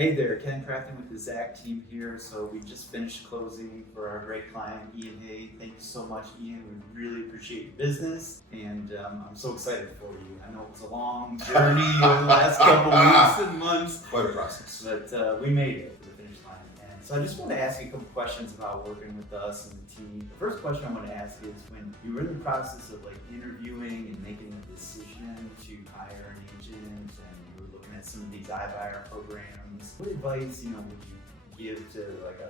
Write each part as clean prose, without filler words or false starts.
Hey there, Ken Kraften with the Zach team here. So we just finished closing for our great client, Ian Hay. Thank you so much, Ian. We really appreciate your business, and I'm so excited for you. I know it was a long journey over the last couple weeks and months. Quite a process. But we made it to the finish line. And so I just want to ask you a couple questions about working with us and the team. The first question I want to ask you is, when you were in the process of interviewing and making a decision to hire an agent, and you were looking at some of these iBuyer programs, what advice would you give to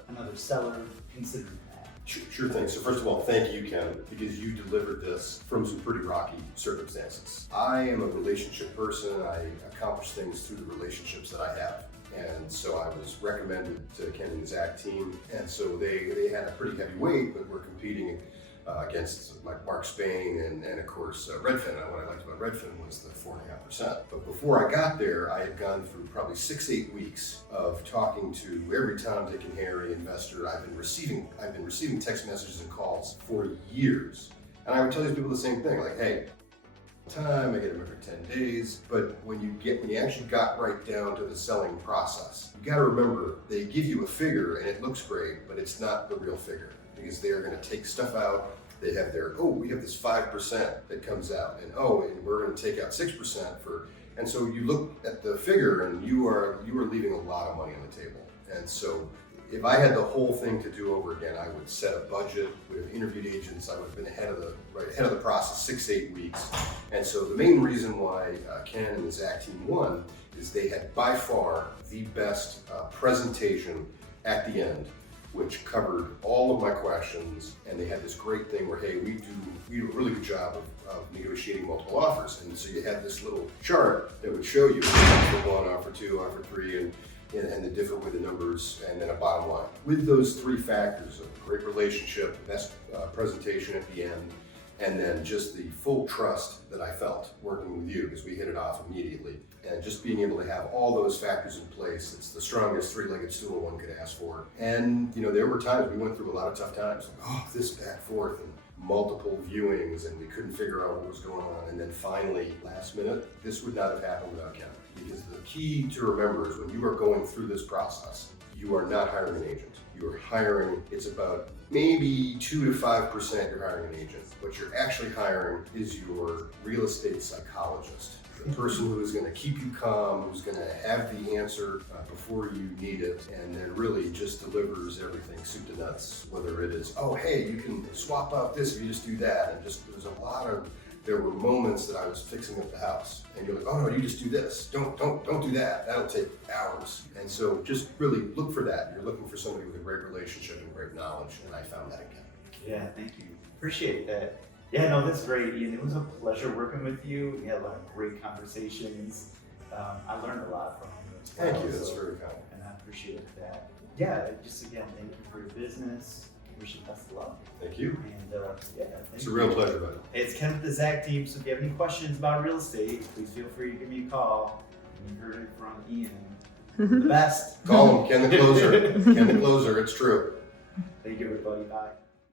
another seller considering that? Sure thing. So first of all, thank you, Ken, because you delivered this from some pretty rocky circumstances. I am a relationship person. I accomplish things through the relationships that I have. And so I was recommended to Ken and the Zach team. And so they had a pretty heavy weight, but we're competing against like Mark Spain and of course Redfin. And what I liked about Redfin was the 4.5%. But before I got there, I had gone through probably 6-8 weeks of talking to every Tom, Dick, and Harry investor. I've been receiving text messages and calls for years. And I would tell these people the same thing, like, hey, time, I get them every 10 days. But when you actually got right down to the selling process, you gotta remember, they give you a figure and it looks great, but it's not the real figure, because they're gonna take stuff out. They have we have this 5% that comes out, and we're gonna take out 6% and so you look at the figure and you are leaving a lot of money on the table. And so if I had the whole thing to do over again, I would set a budget, would have interviewed agents, I would have been ahead of the process 6-8 weeks. And so the main reason why Ken and the Zach team won is they had by far the best presentation at the end, which covered all of my questions, and they had this great thing where, hey, we do a really good job of negotiating multiple offers. And so you had this little chart that would show you offer 1, offer 2, offer 3, and the different with the numbers, and then a bottom line. With those 3 factors of great relationship, best presentation at the end, and then just the full trust that I felt working with you, because we hit it off immediately. And just being able to have all those factors in place, it's the strongest 3-legged stool one could ask for. And there were times we went through a lot of tough times, this back forth and multiple viewings, and we couldn't figure out what was going on. And then finally, last minute, this would not have happened without Ken. Because the key to remember is when you are going through this process, you are not hiring an agent. You are hiring, it's about maybe 2 to 5% you're hiring an agent. What you're actually hiring is your real estate psychologist. The person who is going to keep you calm, who's going to have the answer before you need it, and then really just delivers everything soup to nuts. Whether it is, hey, you can swap out this if you just do that, and just there were moments that I was fixing up the house, and you're like, no, you just do this. Don't do that. That'll take hours. And so just really look for that. You're looking for somebody with a great relationship and great knowledge, and I found that again. Yeah, thank you. Appreciate that. Yeah, no, that's great, Ian. It was a pleasure working with you. We had a lot of great conversations. I learned a lot from you as well. Thank you. That's very kind. And I appreciate that. Yeah, just again, thank you for your business. Wish you best of luck. Thank you. And it's a real pleasure, buddy. It's Ken with the Zach team. So if you have any questions about real estate, please feel free to give me a call. And you heard it from Ian. The best. Call him, Ken the Closer. Ken the Closer. It's true. Thank you, everybody. Bye.